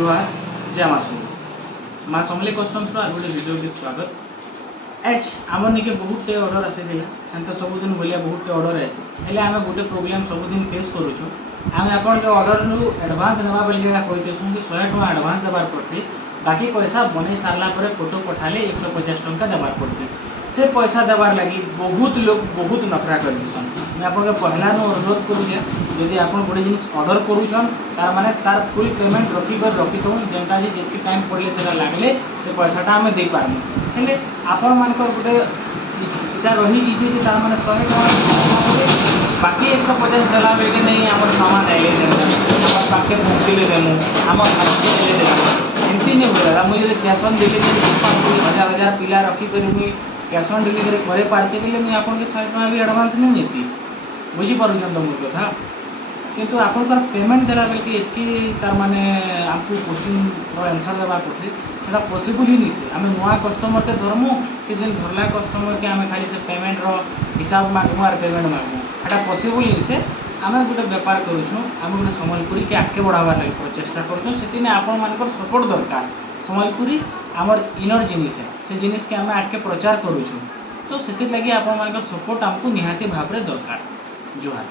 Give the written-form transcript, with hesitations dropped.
जुहार जय माँ समली माँ समली कस्टम्स आर गोटे वीडियो की स्वागत एच आमर निके बहुत ऑर्डर आसी तो सबुदिन भाया बहुत ऑर्डर आसी हेल्ले आम गोटे प्रोब्लेम सबुदिन फेस करूँ आम आपन के ऑर्डर रु एडवांस देवा बेल कहतेसुँ कि 100 टଙ୍କା एडवांस देवार पड़सी बाकी पैसा बन सारा फोटो पठाले 150 टଙ୍କା देवार पड़सी से पैसा देवार लगी बहुत लोग बहुत नखरा कर दिसन मैं आपके पहला अनुरोध करुचे जदि आप गोटे जिन ऑर्डर करूछन तार माने तार फुल पेमेंट रखी दो जेनता जी जितकी टाइम पड़े से लगले से पैसाटा आम दे पारमु हेले आपण मानकर गोटे इटा रही कि तार माने 100 टଙ୍କା बाकी 150 देला बेल के नहीं आम सामान आइले आम पाखे पहुँचले देमु आम खाद्य देमु एमती नहीं बोला मुझे कैश ऑन डिलीवरी 1000 पिला रखिक मुझे कैश ऑन डिलीवरी करे पारते बोले मुझे आपन के 100 टଙ୍କା भी एडवांस नहीं देती बुझीपार तो मोर कथा किंतु आपन पेमेंट देला बेल कि एतकी तार माने आपको क्वेश्चन आंसर देवा पड़े सेटा पॉसिबल ही नहीं से आम नुआ कस्टमर के धरमु कि जेन धरला कस्टमर के आम खाली से पेमेंट रो हिसाब मागमु आर पेमेंट मागमु एटा पॉसिबल ही से आम गोटे बेपार करूँ आम गोटे सम्बलपुरी के आगे बढ़ावार लगे चेष्टा करूँ से आपण मान सपोर्ट दरकार सम्बलपुरी आमर इनर जिनिस है से जिनिस के आम आगे प्रचार करूँ तो से लगी आपण मान सपोर्ट आमको निहाती भाव में दरकार जुहार।